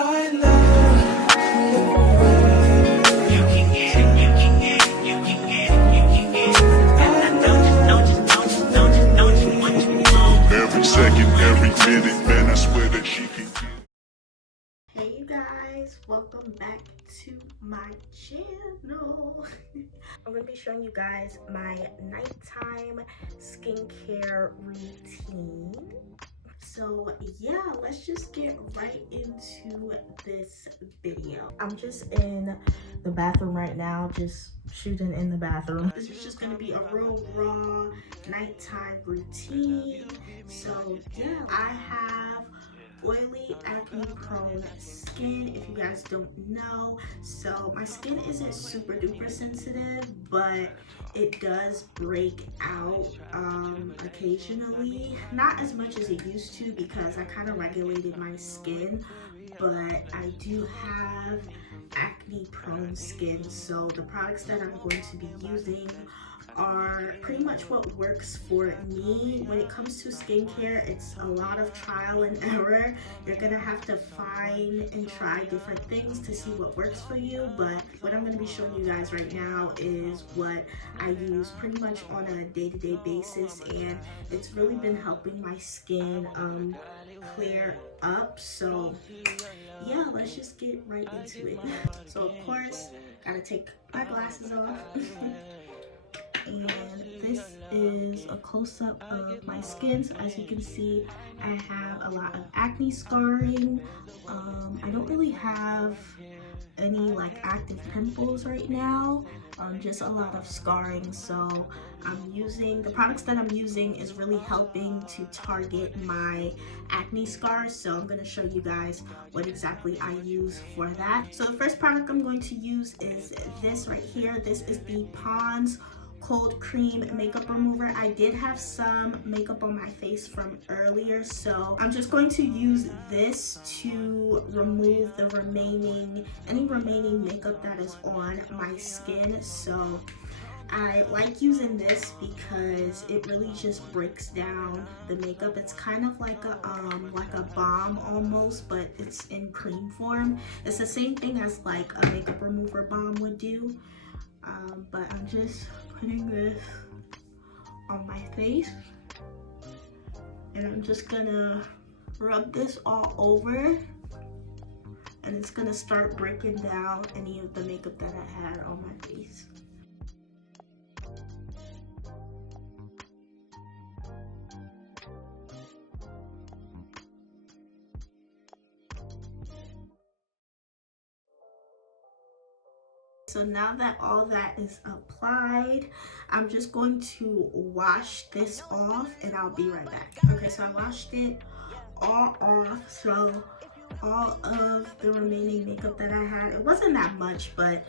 I love you can get it, you can get it, you can get it, you can get it. And don't you want to every second, every minute, man, I swear that she can get it. Hey you guys, welcome back to my channel. I'm going to be showing you guys my nighttime skincare routine. So yeah, let's just get right into this video. I'm just in the bathroom right now, just shooting in the bathroom. This is just gonna be a real raw nighttime routine. So yeah, I have oily, acne prone skin, if you guys don't know. So my skin isn't super duper sensitive, but it does break out occasionally. Not as much as it used to because I kind of regulated my skin, but I do have acne prone skin. So the products that I'm going to be using are pretty much what works for me. When it comes to skincare, it's a lot of trial and error. You're gonna have to find and try different things to see what works for you, but what I'm gonna be showing you guys right now is what I use pretty much on a day-to-day basis, and it's really been helping my skin clear up. So yeah, let's just get right into it. So of course, gotta take my glasses off. And this is a close-up of my skin. So as you can see, I have a lot of acne scarring. I don't really have any like active pimples right now, just a lot of scarring. So I'm using the products that I'm using is really helping to target my acne scars. So I'm going to show you guys what exactly I use for that. So the first product I'm going to use is this right here. This is the Pond's Cold Cream Makeup Remover. I did have some makeup on my face from earlier, so I'm just going to use this to remove the any remaining makeup that is on my skin. So I like using this because it really just breaks down the makeup. It's kind of like a balm almost, but it's in cream form. It's the same thing as like a makeup remover balm would do. But I'm just putting this on my face, and I'm just gonna rub this all over, and it's gonna start breaking down any of the makeup that I had on my face. So now that all that is applied, I'm just going to wash this off and I'll be right back. Okay, so I washed it all off. So all of the remaining makeup that I had, it wasn't that much, but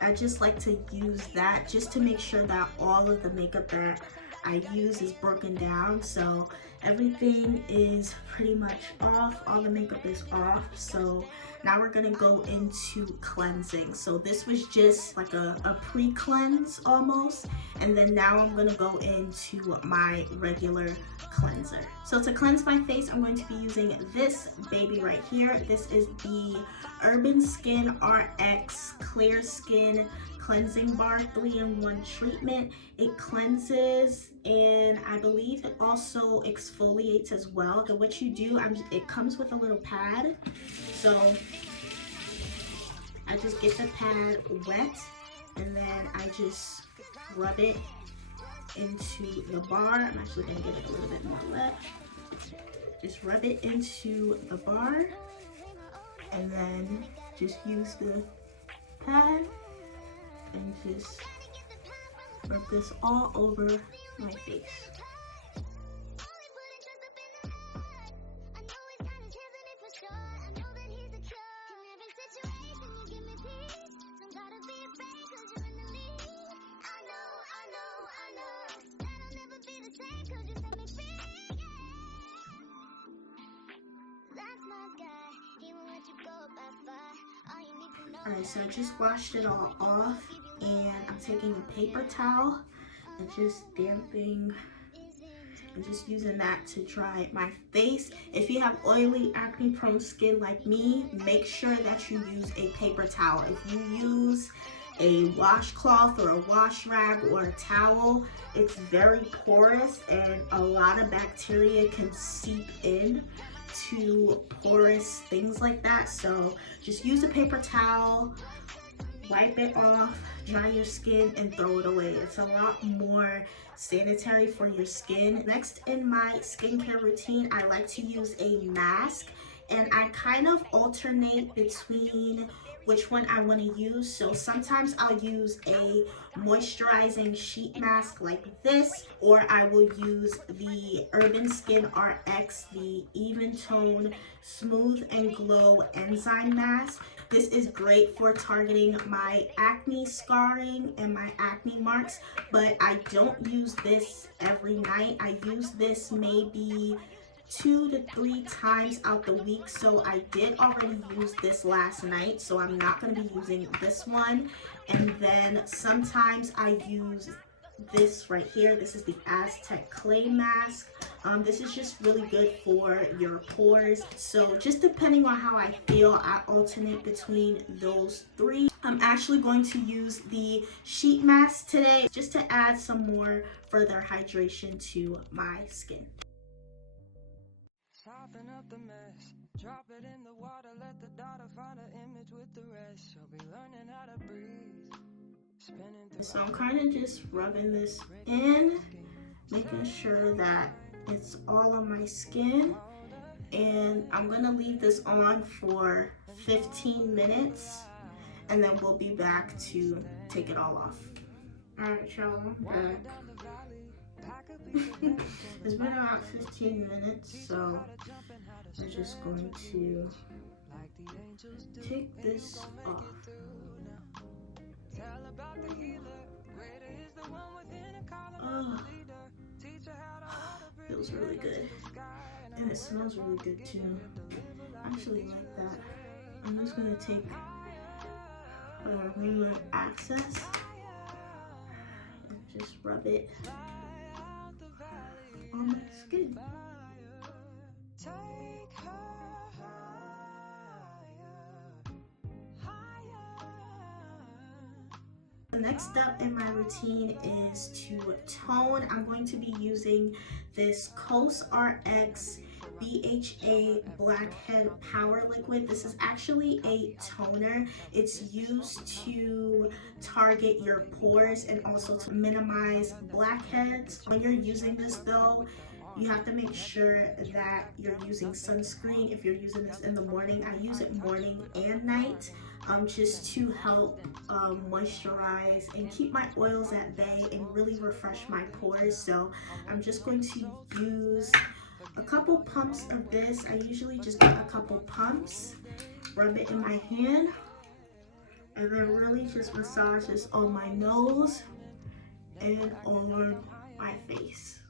I just like to use that just to make sure that all of the makeup that I use is broken down. So everything is pretty much off, all the makeup is off. So now we're gonna go into cleansing. So this was just like a pre-cleanse almost, and then now I'm gonna go into my regular cleanser. So to cleanse my face, I'm going to be using this baby right here. This is the Urban Skin RX Clear Skin Cleansing Bar 3-in-1 treatment. It cleanses and I believe it also exfoliates as well. So what you do, it comes with a little pad. So I just get the pad wet and then I just rub it into the bar. I'm actually gonna get it a little bit more wet. Just rub it into the bar and then just use the pad and just rub this all over my face. Alright, so I just washed it all off, and I'm taking a paper towel and just damping I'm just using that to dry my face. If you have oily, acne prone skin like me, make sure that you use a paper towel. If you use a washcloth or a wash rag or a towel, it's very porous and a lot of bacteria can seep in to porous things like that. So just use a paper towel, wipe it off, dry your skin, and throw it away. It's a lot more sanitary for your skin. Next in my skincare routine, I like to use a mask, and I kind of alternate between which one I want to use. So sometimes I'll use a moisturizing sheet mask like this, or I will use the Urban Skin RX, the Even Tone Smooth and Glow Enzyme Mask. This is great for targeting my acne scarring and my acne marks, but I don't use this every night. I use this maybe 2 to 3 times out the week. So I did already use this last night, so I'm not going to be using this one. And then sometimes I use this right here. This is the Aztec clay mask. This is just really good for your pores. So just depending on how I feel, I alternate between those three. I'm actually going to use the sheet mask today just to add some more further hydration to my skin. Soften up the mess, drop it in the water, let the daughter find an image with the rest. She'll be learning how to breathe. So I'm kind of just rubbing this in, making sure that it's all on my skin, and I'm gonna leave this on for 15 minutes and then we'll be back to take it all off. Alright y'all, I'm back. It's been about 15 minutes, so I'm just going to take this off. Oh, feels really good, and it smells really good too. I actually like that. I'm just gonna take renewal access and just rub it on my skin. The next step in my routine is to tone. I'm going to be using this COSRX BHA Blackhead Power Liquid. This is actually a toner. It's used to target your pores and also to minimize blackheads. When you're using this though, you have to make sure that you're using sunscreen. If you're using this in the morning, I use it morning and night. Just to help moisturize and keep my oils at bay and really refresh my pores. So I'm just going to use a couple pumps of this. I usually just get a couple pumps, rub it in my hand, and then really just massage this on my nose and on my face.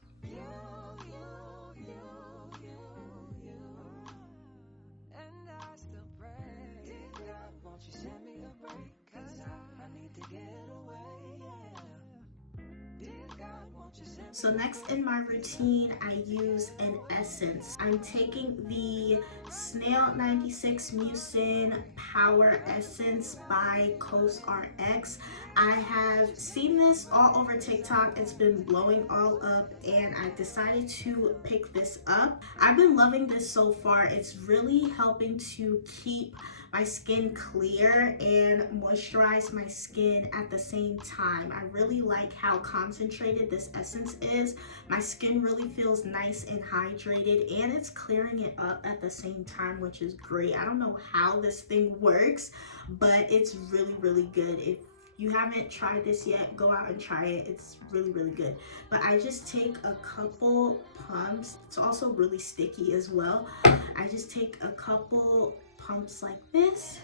So next in my routine, I use an essence. I'm taking the Snail 96 Mucin Power Essence by COSRX. I have seen this all over TikTok. It's been blowing all up and I decided to pick this up. I've been loving this so far. It's really helping to keep my skin clear and moisturize my skin at the same time. I really like how concentrated this essence is. My skin really feels nice and hydrated, and it's clearing it up at the same time, which is great. I don't know how this thing works, but it's really, really good. If you haven't tried this yet, go out and try it. It's really, really good. But I just take a couple pumps. It's also really sticky as well. I just take a couple pumps like this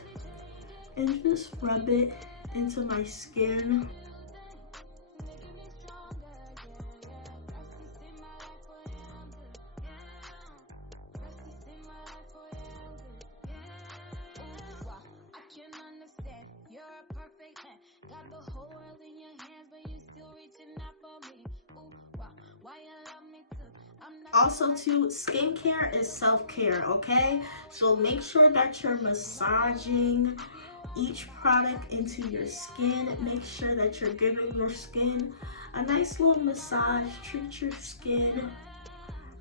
and just rub it into my skin. also too, skincare is self-care, okay? So make sure that you're massaging each product into your skin. Make sure that you're giving your skin a nice little massage. Treat your skin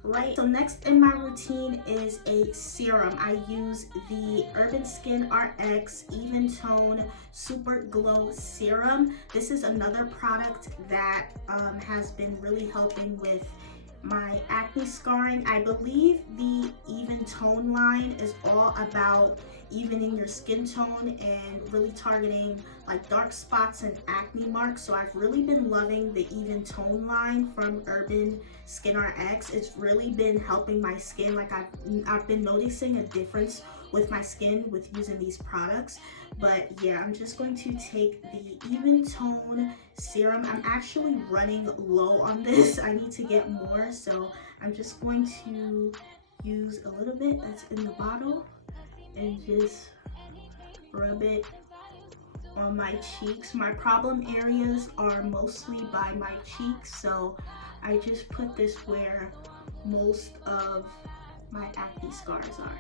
right. So next in my routine is a serum. I use the Urban Skin RX Even Tone Super Glow Serum. This is another product that has been really helping with my acne scarring. I believe the Even Tone line is all about evening your skin tone and really targeting like dark spots and acne marks. So I've really been loving the Even Tone line from Urban Skin RX. It's really been helping my skin. Like I've been noticing a difference with my skin with using these products. But yeah, I'm just going to take the Even Tone serum. I'm actually running low on this. I need to get more, so I'm just going to use a little bit that's in the bottle and just rub it on my cheeks. My problem areas are mostly by my cheeks, so I just put this where most of my acne scars are.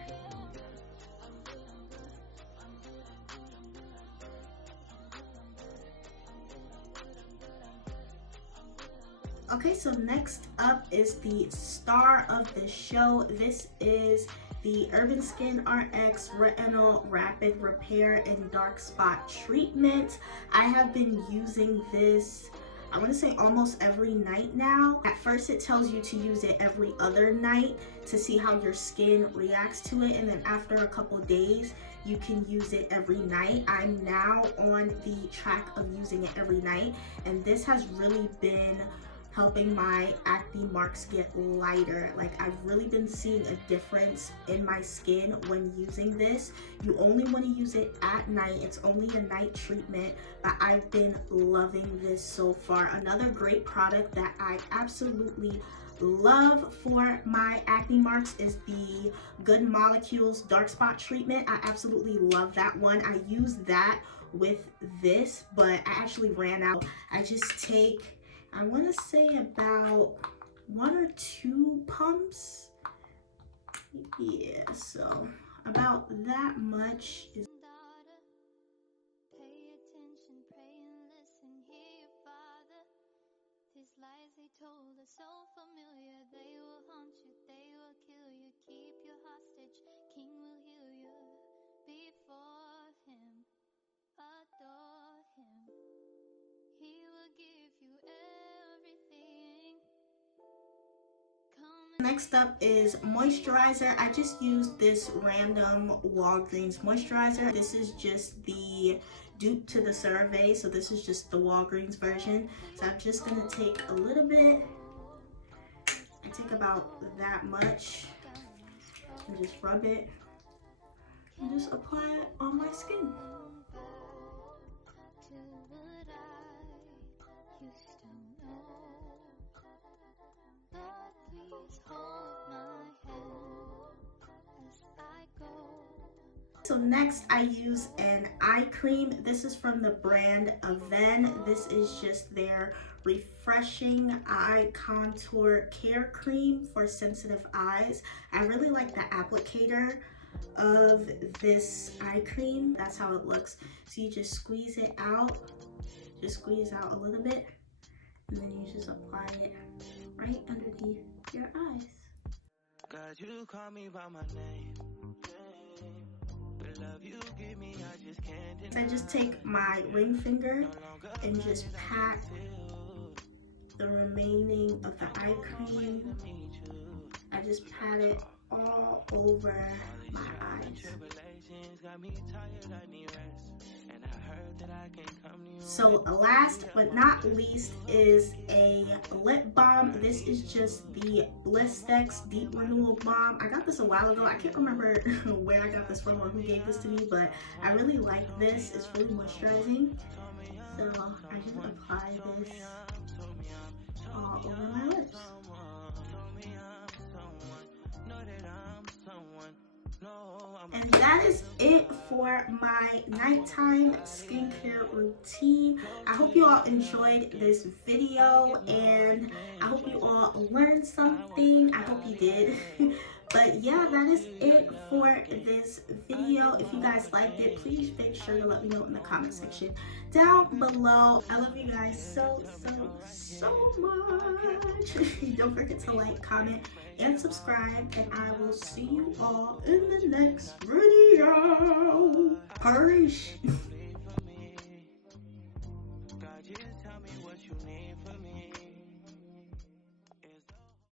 Okay, so next up is the star of the show. This is the Urban Skin RX Retinol Rapid Repair and Dark Spot Treatment. I have been using this, I want to say almost every night now. At first it tells you to use it every other night to see how your skin reacts to it, and then after a couple days you can use it every night. I'm now on the track of using it every night, and this has really been helping my acne marks get lighter. Like I've really been seeing a difference in my skin when using this. You only want to use it at night. It's only a night treatment, but I've been loving this so far. Another great product that I absolutely love for my acne marks is the Good Molecules Dark Spot Treatment. I absolutely love that one. I use that with this, but I actually ran out. I just take, I want to say about 1 or 2 pumps. Yeah, so about that much is. Pay attention, pray and listen, hear your father. These lies they told are so familiar. They will haunt you, they will kill you, keep you hostage. King will heal you before him. Adore him. He will give you everything. Next up is moisturizer. I just used this random Walgreens moisturizer. This is just the dupe to the CeraVe, so this is just the Walgreens version. So I'm just gonna take a little bit. I take about that much and just rub it and just apply it on my skin. So next I use an eye cream. This is from the brand Avène. This is just their refreshing eye contour care cream for sensitive eyes. I really like the applicator of this eye cream. That's how it looks. So you just squeeze it out, just squeeze out a little bit, and then you just apply it right underneath your eyes. God, you call me by my name. The love you give me, I just can't deny. So I just take my ring finger and just pat the remaining of the eye cream. I just pat it all over my eyes. So last but not least is a lip balm. This is just the Blistex Deep Renewal Balm. I got this a while ago. I can't remember where I got this from or who gave this to me, but I really like this. It's really moisturizing. So I just apply this all over my lips. And that is it for my nighttime skincare routine. I hope you all enjoyed this video, and I hope you all learned something. I hope you did. But yeah, that is it for this video. If you guys liked it, please make sure to let me know in the comment section down below. I love you guys so much. Don't forget to like, comment, and subscribe, and I will see you all in the next video. Perish. God, just tell me what you need from me.